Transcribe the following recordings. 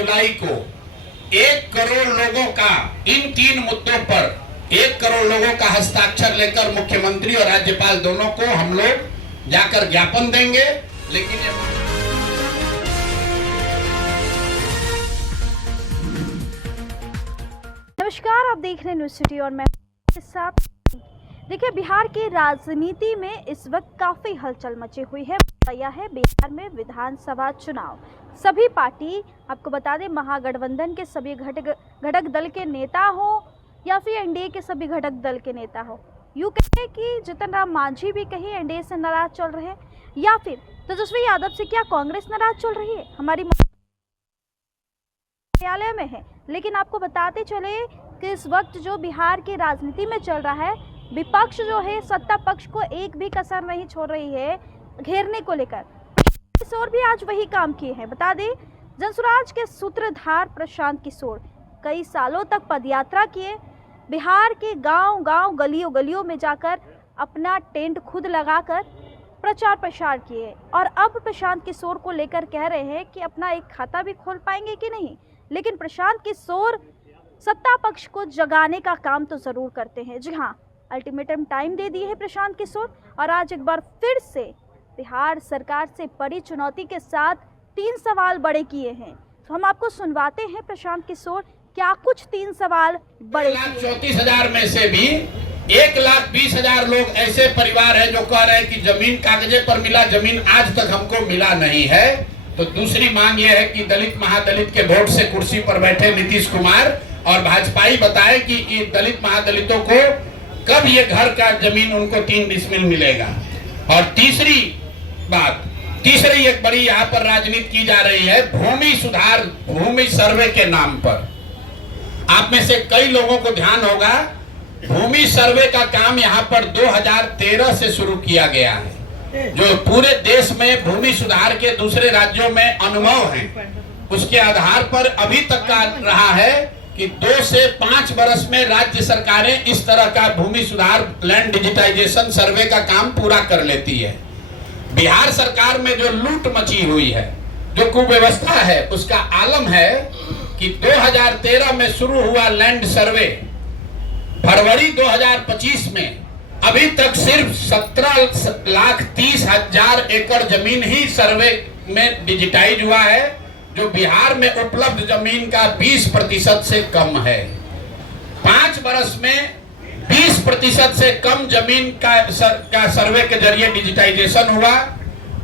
जुलाई को 1 करोड़ लोगों का इन 3 मुद्दों पर 1 करोड़ लोगों का हस्ताक्षर लेकर मुख्यमंत्री और राज्यपाल दोनों को हम लोग जाकर ज्ञापन देंगे। लेकिन नमस्कार, आप देख रहे हैं न्यूज़ सिटी और मैं के साथ। देखिए, बिहार की राजनीति में इस वक्त काफ़ी हलचल मची हुई है। यह है बिहार में विधानसभा चुनाव। सभी पार्टी, आपको बता दें, महागठबंधन के सभी घटक दल के नेता हो या फिर एनडीए के सभी घटक दल के नेता हो, यूँ कहें कि जीतन राम मांझी भी कहीं एनडीए से नाराज चल रहे हैं या फिर तेजस्वी यादव से क्या कांग्रेस नाराज चल रही है, हमारी न्यायालय में है। लेकिन आपको बताते चले कि इस वक्त जो बिहार की राजनीति में चल रहा है, विपक्ष जो है सत्ता पक्ष को एक भी कसर नहीं छोड़ रही है घेरने को लेकर। किशोर भी आज वही काम किए हैं। बता दें, जनसुराज के सूत्रधार प्रशांत किशोर कई सालों तक पदयात्रा किए, बिहार के गांव-गांव, गलियों में जाकर अपना टेंट खुद लगाकर प्रचार प्रसार किए और अब प्रशांत किशोर को लेकर कह रहे हैं कि अपना एक खाता भी खोल पाएंगे कि नहीं। लेकिन प्रशांत किशोर सत्ता पक्ष को जगाने का काम तो जरूर करते हैं। जी हाँ, अल्टीमेटम टाइम दे दिए है प्रशांत किशोर और आज एक बार फिर से बिहार सरकार से बड़ी चुनौती के साथ 3 सवाल बड़े किए हैं। तो हम आपको सुनवाते हैं प्रशांत किशोर क्या कुछ 3 सवाल बड़े। 1,34,000 में से भी 1,20,000 लोग ऐसे परिवार हैं जो कह रहे हैं कि जमीन कागजे पर मिला, जमीन आज तक हमको मिला नहीं है। तो दूसरी मांग यह है कि दलित महादलित के वोट से कुर्सी पर बैठे नीतीश कुमार और भाजपाई बताए कि ये दलित महादलितों को कब ये घर का जमीन उनको 3 डिसमिल मिलेगा। और तीसरी एक बड़ी यहाँ पर राजनीति की जा रही है भूमि सुधार, भूमि सर्वे के नाम पर। आप में से कई लोगों को ध्यान होगा, भूमि सर्वे का काम यहाँ पर 2013 से शुरू किया गया है। जो पूरे देश में भूमि सुधार के दूसरे राज्यों में अनुभव हैं, उसके आधार पर अभी तक का रहा है कि 2 से 5 वर्ष में राज्य सरकारें इस तरह का भूमि सुधार, लैंड डिजिटाइजेशन सर्वे का काम पूरा कर लेती है। बिहार सरकार में जो लूट मची हुई है, जो कुव्यवस्था है, उसका आलम है कि 2013 में शुरू हुआ लैंड सर्वे फरवरी 2025 में अभी तक सिर्फ 17,30,000 एकड़ जमीन ही सर्वे में डिजिटाइज हुआ है, जो बिहार में उपलब्ध जमीन का 20% से कम है। 5 वर्ष में 20% से कम जमीन का सर्वे के जरिए डिजिटाइजेशन हुआ।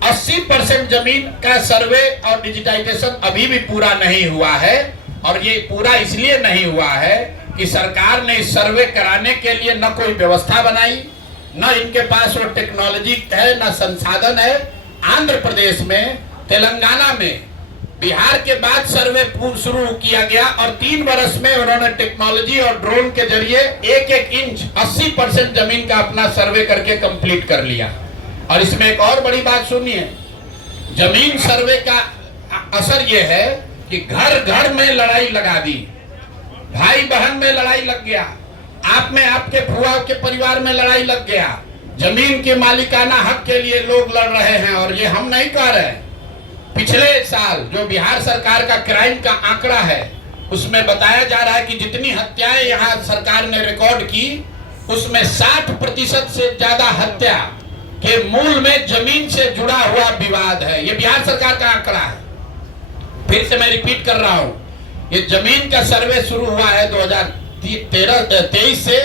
80% जमीन का सर्वे और डिजिटाइजेशन अभी भी पूरा नहीं हुआ है। और ये पूरा इसलिए नहीं हुआ है कि सरकार ने इस सर्वे कराने के लिए न कोई व्यवस्था बनाई, न इनके पास वो टेक्नोलॉजी है, न संसाधन है। आंध्र प्रदेश में, तेलंगाना में बिहार के बाद सर्वे शुरू किया गया और 3 वर्ष में उन्होंने टेक्नोलॉजी और ड्रोन के जरिए 1-1 इंच 80% जमीन का अपना सर्वे करके कंप्लीट कर लिया। और इसमें एक और बड़ी बात सुनिए, जमीन सर्वे का असर यह है कि घर घर में लड़ाई लगा दी, भाई बहन में लड़ाई लग गया, आप में आपके फुआ के परिवार में लड़ाई लग गया। जमीन के मालिकाना हक के लिए लोग लड़ रहे हैं। और ये हम नहीं कह रहे, पिछले साल जो बिहार सरकार का क्राइम का आंकड़ा है, उसमें बताया जा रहा है कि जितनी हत्याएं यहाँ सरकार ने रिकॉर्ड की, उसमें 60% से ज्यादा हत्या के मूल में जमीन से जुड़ा हुआ विवाद है। ये बिहार सरकार का आंकड़ा है। फिर से मैं रिपीट कर रहा हूं, ये जमीन का सर्वे शुरू हुआ है 2023 से।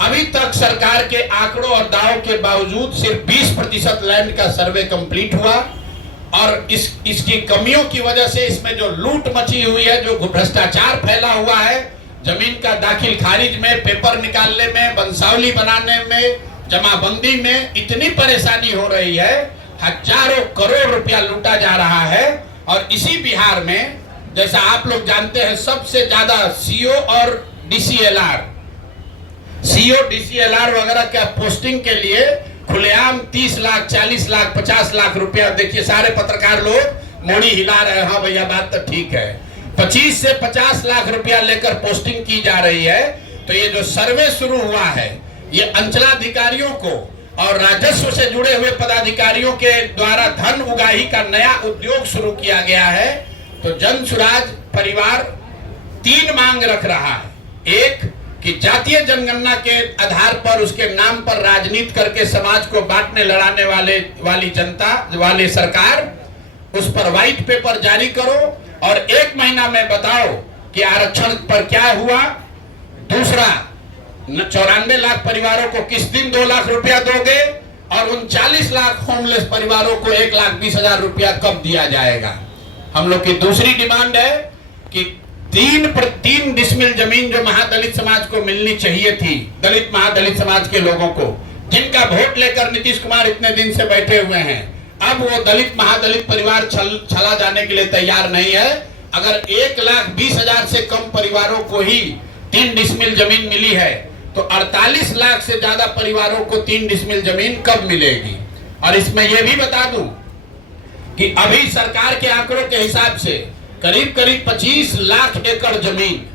अभी तक सरकार के आंकड़ों और दावों के बावजूद सिर्फ 20% लैंड का सर्वे कंप्लीट हुआ। और इसकी कमियों की वजह से इसमें जो लूट मची हुई है, जो भ्रष्टाचार फैला हुआ है, जमीन का दाखिल खारिज में, पेपर निकालने में, वंशावली बनाने में, जमाबंदी में इतनी परेशानी हो रही है, हजारों करोड़ रुपया लूटा जा रहा है। और इसी बिहार में, जैसा आप लोग जानते हैं, सबसे ज्यादा सीओ और डीसीएलआर वगैरह का पोस्टिंग के लिए खुलेआम 30 लाख, 40 लाख, 50 लाख रुपया, देखिए सारे पत्रकार लोग मोड़ी हिला रहे हैं, हाँ भैया बात तो ठीक है, 25 से 50 लाख रुपया लेकर पोस्टिंग की जा रही है। तो ये जो सर्वे शुरू हुआ है, ये अंचलाधिकारियों को और राजस्व से जुड़े हुए पदाधिकारियों के द्वारा धन उगाही का नया उद्योग शुरू किया गया है। तो जन सुराज परिवार 3 मांग रख रहा है। एक कि जातीय जनगणना के आधार पर उसके नाम पर राजनीति करके समाज को बांटने लड़ाने वाली जनता वाली सरकार, उस पर व्हाइट पेपर जारी करो और 1 महीना में बताओ कि आरक्षण पर क्या हुआ। दूसरा, 94 लाख परिवारों को किस दिन 2 लाख रुपया दोगे और उन 40 लाख होमलेस परिवारों को 1,20,000 रुपया कब दिया जाएगा। हम लोग की दूसरी डिमांड है कि 3 डिसमिल जमीन जो महादलित समाज को मिलनी चाहिए थी, दलित महादलित समाज के लोगों को, जिनका वोट लेकर नीतीश कुमार इतने दिन से बैठे हुए हैं, अब वो दलित महादलित परिवार चला जाने के लिए तैयार नहीं है। अगर 1,20,000 से कम परिवारों को ही 3 डिसमिल जमीन मिली है तो 48 लाख से ज्यादा परिवारों को 3 डिसमिल जमीन कब मिलेगी। और इसमें यह भी बता दूं कि अभी सरकार के आंकड़ों के हिसाब से करीब 25 लाख एकड़ जमीन,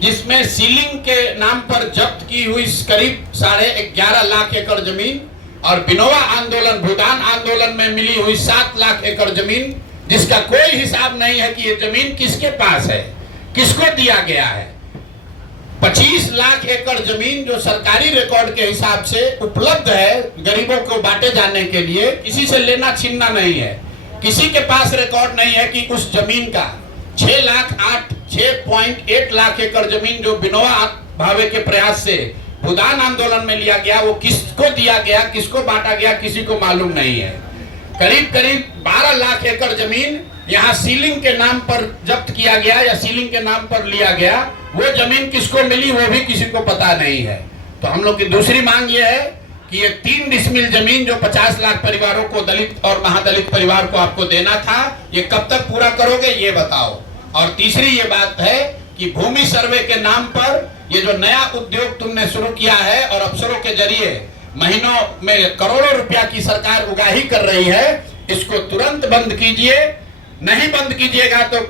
जिसमें सीलिंग के नाम पर जब्त की हुई करीब 11.5 लाख एकड़ जमीन और बिनोवा आंदोलन भूदान आंदोलन में मिली हुई 7 लाख एकड़ जमीन, जिसका कोई हिसाब नहीं है कि ये जमीन किसके पास है, किसको दिया गया है। 25 लाख एकड़ जमीन जो सरकारी रिकॉर्ड के हिसाब से उपलब्ध है गरीबों को बांटे जाने के लिए, किसी से लेना छीनना नहीं है। किसी के पास रिकॉर्ड नहीं है कि उस जमीन का 6.8 लाख एकड़ जमीन जो बिनोवा भावे के प्रयास से भूदान आंदोलन में लिया गया, वो किसको दिया गया, किसको बांटा गया, किसी को मालूम नहीं है। करीब 12 लाख एकड़ जमीन यहाँ सीलिंग के नाम पर जब्त किया गया या सीलिंग के नाम पर लिया गया, वो जमीन किसको मिली वो भी किसी को पता नहीं है। तो हम लोग की दूसरी मांग ये है कि ये 3 डिसमिल जमीन जो 50 लाख परिवारों को, दलित और महादलित परिवार को आपको देना था, ये कब तक पूरा करोगे ये बताओ। और तीसरी ये बात है कि भूमि सर्वे के नाम पर ये जो नया उद्योग तुमने शुरू किया है और अफसरों के जरिए महीनों में करोड़ों रुपया की सरकार उगाही कर रही है, इसको तुरंत बंद कीजिए। नहीं बंद कीजिएगा तो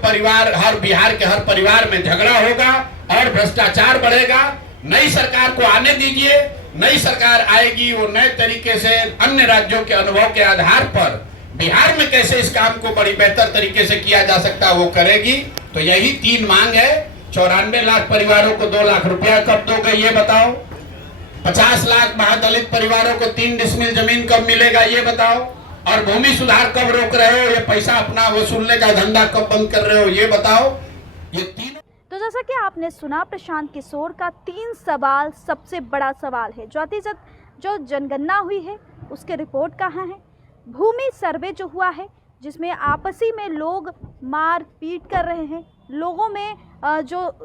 बिहार के हर परिवार में झगड़ा होगा और भ्रष्टाचार बढ़ेगा। नई सरकार को आने दीजिए, नई सरकार आएगी, वो नए तरीके से अन्य राज्यों के अनुभव के आधार पर बिहार में कैसे इस काम को बड़ी बेहतर तरीके से किया जा सकता है वो करेगी। तो यही 3 मांग है। 94 लाख परिवारों को 2 लाख रुपया कब दोगे ये बताओ। 50 लाख महादलित परिवारों को 3 डिसमिल जमीन कब मिलेगा ये बताओ। और भूमि सुधार कब रोक रहे हो, ये पैसा अपना वसूलने का धंधा कब बंद कर रहे हो ये बताओ। ये 3। तो जैसा कि आपने सुना, प्रशांत किशोर का 3 सवाल सबसे बड़ा सवाल है। जो जनगणना हुई है उसके रिपोर्ट कहाँ है, भूमि सर्वे जो हुआ है जिसमें आपसी में लोग मार पीट कर रहे हैं, लोगों में जो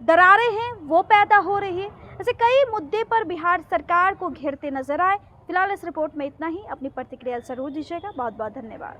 दरारें हैं वो पैदा हो रही है, ऐसे कई मुद्दे पर बिहार सरकार को घेरते नजर आए। फिलहाल इस रिपोर्ट में इतना ही। अपनी प्रतिक्रिया जरूर दीजिएगा। बहुत बहुत धन्यवाद।